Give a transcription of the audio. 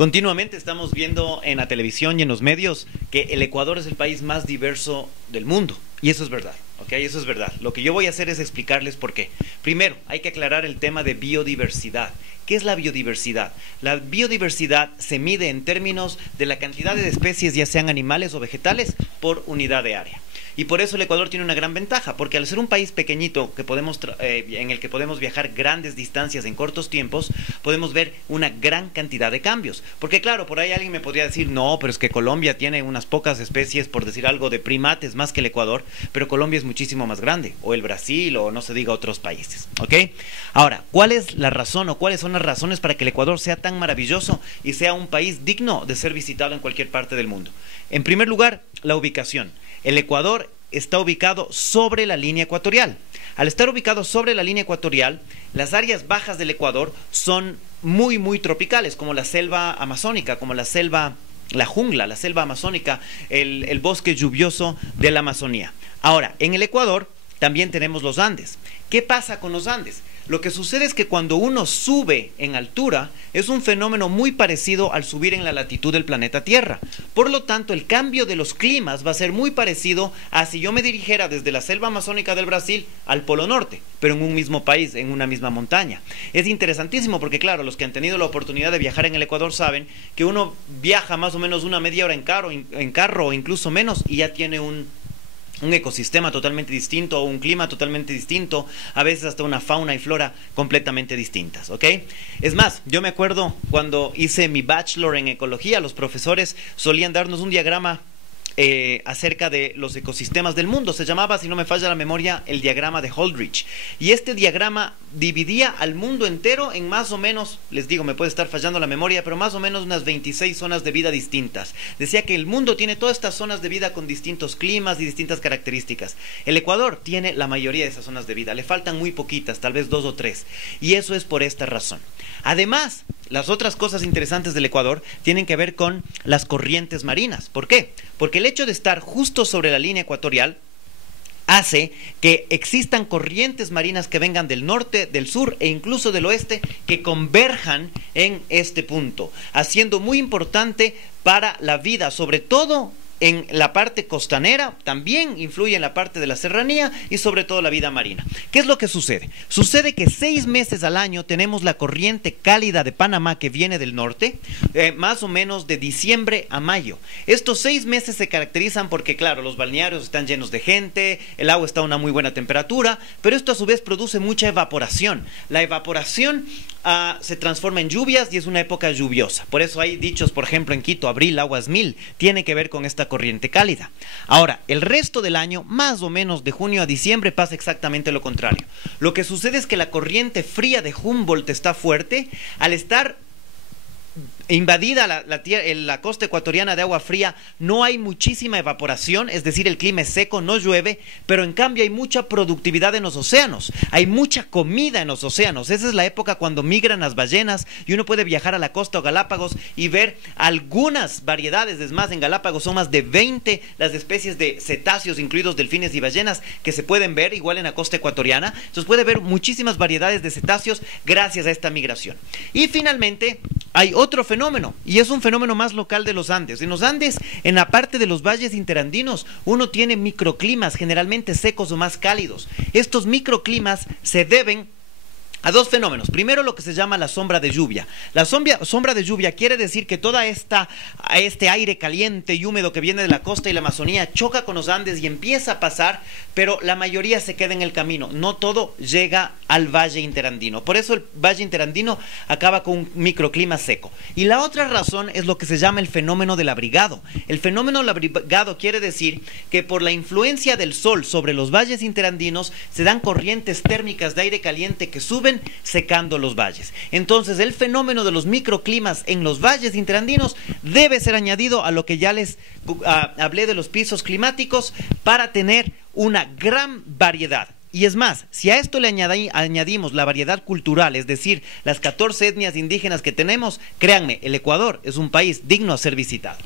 Continuamente estamos viendo en la televisión y en los medios que el Ecuador es el país más diverso del mundo. Y eso es verdad, ¿ok? Eso es verdad. Lo que yo voy a hacer es explicarles por qué. Primero, hay que aclarar el tema de biodiversidad. ¿Qué es la biodiversidad? La biodiversidad se mide en términos de la cantidad de especies, ya sean animales o vegetales, por unidad de área. Y por eso el Ecuador tiene una gran ventaja, porque al ser un país pequeñito que en el que podemos viajar grandes distancias en cortos tiempos, podemos ver una gran cantidad de cambios. Porque claro, por ahí alguien me podría decir, no, pero es que Colombia tiene unas pocas especies, por decir algo, de primates más que el Ecuador, pero Colombia es muchísimo más grande, o el Brasil, o no se diga otros países, ¿ok? Ahora, ¿cuál es la razón o cuáles son las razones para que el Ecuador sea tan maravilloso y sea un país digno de ser visitado en cualquier parte del mundo? En primer lugar, la ubicación. El Ecuador está ubicado sobre la línea ecuatorial. Al estar ubicado sobre la línea ecuatorial, las áreas bajas del Ecuador son muy tropicales, como la selva amazónica, como la selva, la jungla, la selva amazónica, el bosque lluvioso de la Amazonía. Ahora, en el Ecuador también tenemos los Andes. ¿Qué pasa con los Andes? Lo que sucede es que cuando uno sube en altura, es un fenómeno muy parecido al subir en la latitud del planeta Tierra. Por lo tanto, el cambio de los climas va a ser muy parecido a si yo me dirigiera desde la selva amazónica del Brasil al Polo Norte, pero en un mismo país, en una misma montaña. Es interesantísimo porque, claro, los que han tenido la oportunidad de viajar en el Ecuador saben que uno viaja más o menos una media hora en carro o incluso menos y ya tiene un ecosistema totalmente distinto o un clima totalmente distinto, a veces hasta una fauna y flora completamente distintas, ¿ok? Es más, yo me acuerdo cuando hice mi bachelor en ecología, los profesores solían darnos un diagrama acerca de los ecosistemas del mundo. Se llamaba, si no me falla la memoria, el diagrama de Holdridge. Y este diagrama dividía al mundo entero en más o menos, les digo, me puede estar fallando la memoria, pero más o menos unas 26 zonas de vida distintas. Decía que el mundo tiene todas estas zonas de vida con distintos climas y distintas características. El Ecuador tiene la mayoría de esas zonas de vida. Le faltan muy poquitas, tal vez 2 o 3. Y eso es por esta razón. Además, las otras cosas interesantes del Ecuador tienen que ver con las corrientes marinas. ¿Por qué? Porque el hecho de estar justo sobre la línea ecuatorial hace que existan corrientes marinas que vengan del norte, del sur e incluso del oeste que converjan en este punto, haciendo muy importante para la vida, sobre todo en la parte costanera, también influye en la parte de la serranía y sobre todo la vida marina. ¿Qué es lo que sucede? Sucede que 6 meses al año tenemos la corriente cálida de Panamá que viene del norte, más o menos de diciembre a mayo. Estos 6 meses se caracterizan porque, claro, los balnearios están llenos de gente, el agua está a una muy buena temperatura, pero esto a su vez produce mucha evaporación. La evaporación se transforma en lluvias y es una época lluviosa. Por eso hay dichos, por ejemplo, en Quito, abril, aguas mil, tiene que ver con esta corriente cálida. Ahora, el resto del año, más o menos de junio a diciembre, pasa exactamente lo contrario. Lo que sucede es que la corriente fría de Humboldt está fuerte. Al estar invadida la costa ecuatoriana de agua fría, no hay muchísima evaporación, es decir, el clima es seco, no llueve, pero en cambio hay mucha productividad en los océanos, hay mucha comida en los océanos. Esa es la época cuando migran las ballenas y uno puede viajar a la costa o Galápagos y ver algunas variedades. Es más, en Galápagos son más de 20 las especies de cetáceos, incluidos delfines y ballenas, que se pueden ver igual en la costa ecuatoriana. Entonces puede ver muchísimas variedades de cetáceos gracias a esta migración. Y finalmente hay otro fenómeno, y es un fenómeno más local de los Andes. En los Andes, en la parte de los valles interandinos, uno tiene microclimas generalmente secos o más cálidos. Estos microclimas se deben a dos fenómenos. Primero, lo que se llama la sombra de lluvia. La sombra de lluvia quiere decir que este aire caliente y húmedo que viene de la costa y la Amazonía choca con los Andes y empieza a pasar, pero la mayoría se queda en el camino. No todo llega al valle interandino. Por eso el valle interandino acaba con un microclima seco. Y la otra razón es lo que se llama el fenómeno del abrigado. El fenómeno del abrigado quiere decir que por la influencia del sol sobre los valles interandinos se dan corrientes térmicas de aire caliente que suben secando los valles. Entonces el fenómeno de los microclimas en los valles interandinos debe ser añadido a lo que ya les hablé de los pisos climáticos para tener una gran variedad. Y es más, si a esto le añadimos la variedad cultural, es decir, las 14 etnias indígenas que tenemos, créanme, el Ecuador es un país digno a ser visitado.